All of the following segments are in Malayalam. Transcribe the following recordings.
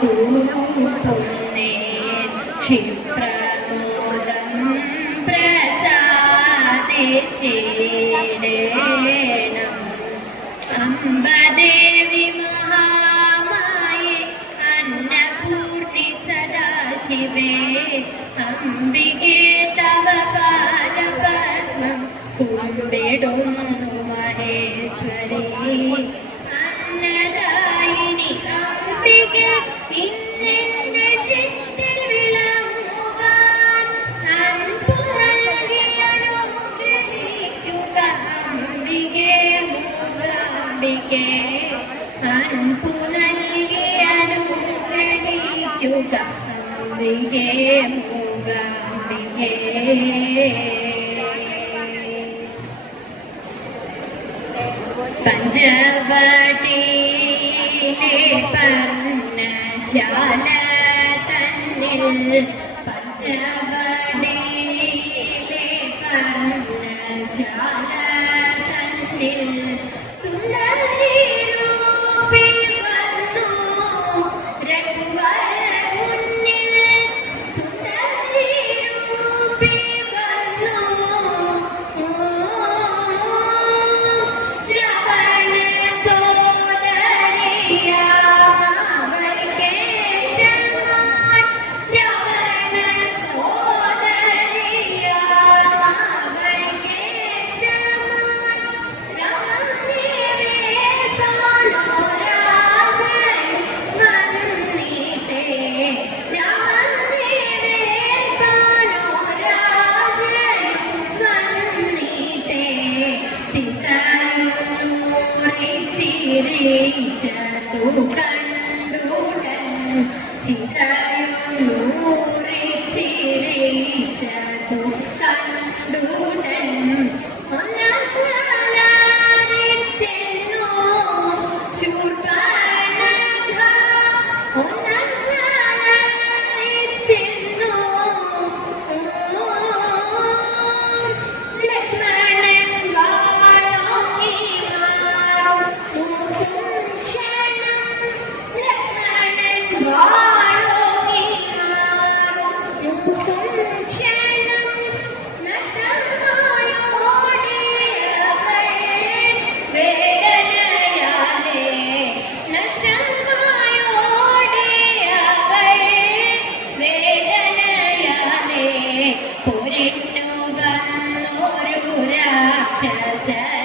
തൂക്കുന്നേ ക്ഷിപ്രമോദം പ്രസാദിച്ചിടേണം അമ്പദേവി മഹാമായി അന്നപൂർണി സദാശിവേ അംബികേ തവ പാദപത്മം കുമ്പേ പഞ്ചവടിയിലെ പർണശാല തന്നിൽ പഞ്ചവടിയിലെ പർണശാല തന്നിൽ സുന്ദര 紧张。Chazelle.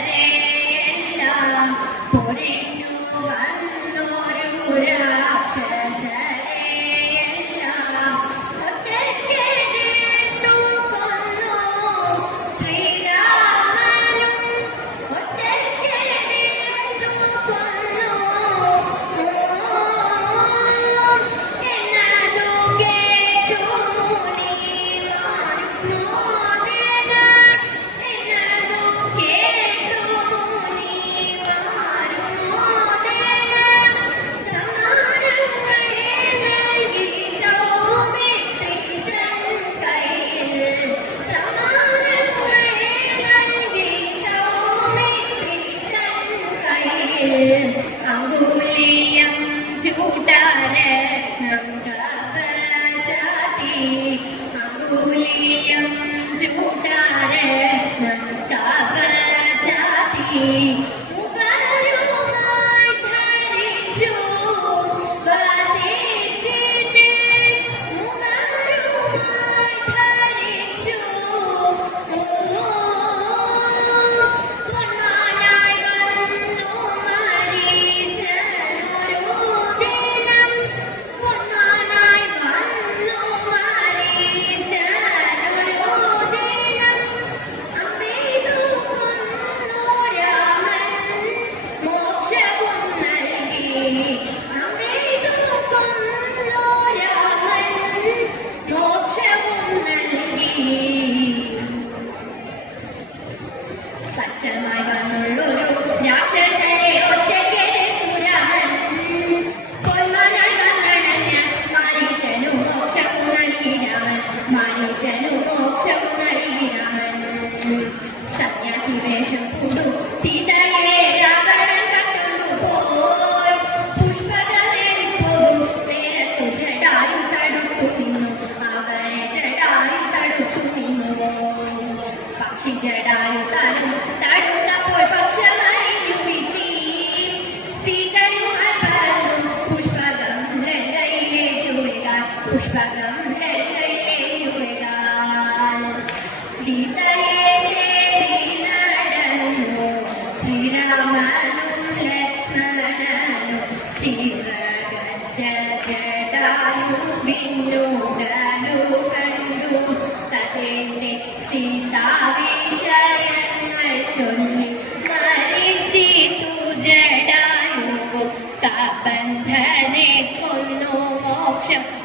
ഒരു രാക്ഷസനെ ഒറ്റ push back now.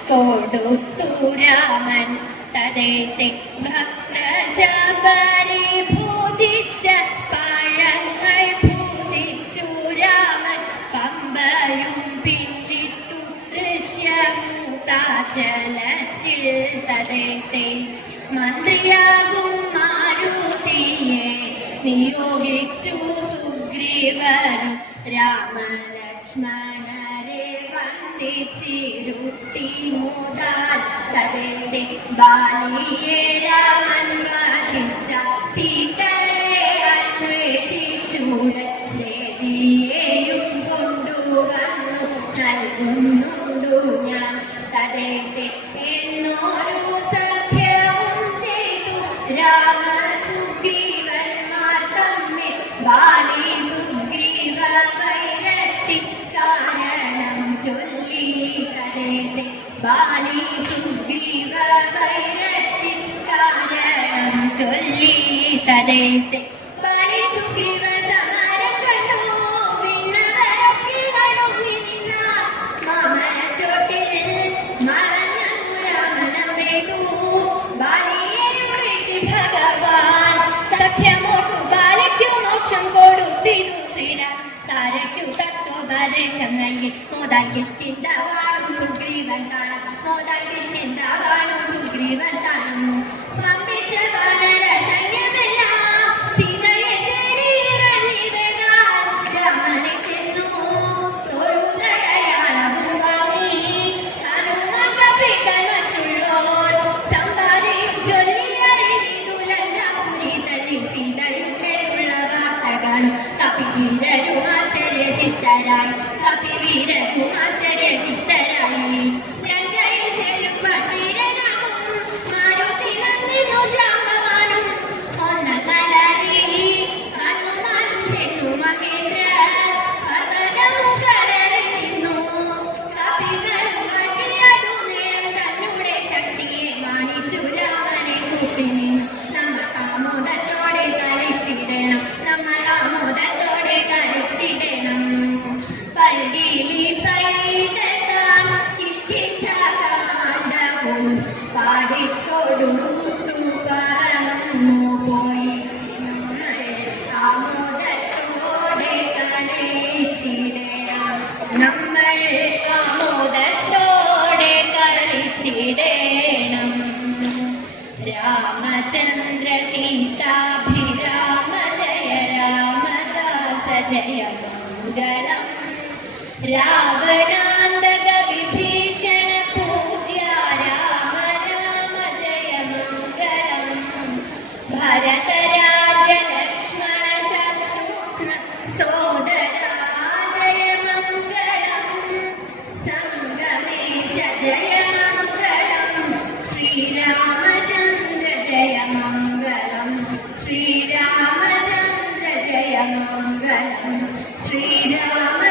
കൊടുത്തു രാമൻ തതേത്തെ ഭക്തശബരി പൂജിച്ച പഴങ്ങൾ പൂജിച്ചു രാമൻ പമ്പയും പിന്നിട്ടു ദൃശ്യമൂതാചലത്തിൽ തടയത്തെ മന്ത്രിയാകും മാരുതിയെ നിയോഗിച്ചു സുഗ്രീവനും രാമലക്ഷ്മണരെ മുതാൽ തടയത്തെ ബാലിയെ രാമൻ വധിച്ച സീതയെ അന്വേഷിച്ചൂടെ ദേവിയെയും കൊണ്ടുവന്നു. നൽകുന്നുണ്ടു ഞാൻ. തടയത്തെ എന്നോരു സഖ്യവും ചെയ്തു. രാമ സുഗ്രീവന്മാർ തമ്മിൽ ബാലി സുഗ്രീവ വൈരട്ടി കാരണം ചൊല്ലി. സുഗ്രീവ വൈരത്തി കാരണം ചൊല്ലി തടയത്തെ ബാലി സുഗ്രീവ സമരം കണ്ടു വിണ്ണവരൊക്കെ നടുങ്ങി നിന്ന മാമരച്ചോട്ടിൽ മറഞ്ഞു രാമനം പെയ്തു ബാലിയെയും വേണ്ടി ഭഗവാൻ സഖ്യമോർത്തു ബാലയ്ക്കു മോക്ഷം കൊടുത്തിരു ശ്രീരാം താരയ്ക്കു തത്വോപദേശം നൽകി. മോദാൽ കിഷ്കിന്ത വാണു സുഗ്രീവൻ താനും മോദാൽ കിഷ്കിന്ത വാണു സുഗ്രീവൻ പാടിക്കൊടുത്തു പറന്നു പോയി ആമോദത്തോടെ കളിച്ചിടണം നമ്മൾ ആമോദത്തോടെ കളിച്ചിടണം രാമചന്ദ്ര സീതാഭിരാമ ജയ രാമദാസ ജയ മംഗളം രാവണാന്തക ശ്രീരാമചന്ദ്ര ജയ മംഗളം ശ്രീരാമ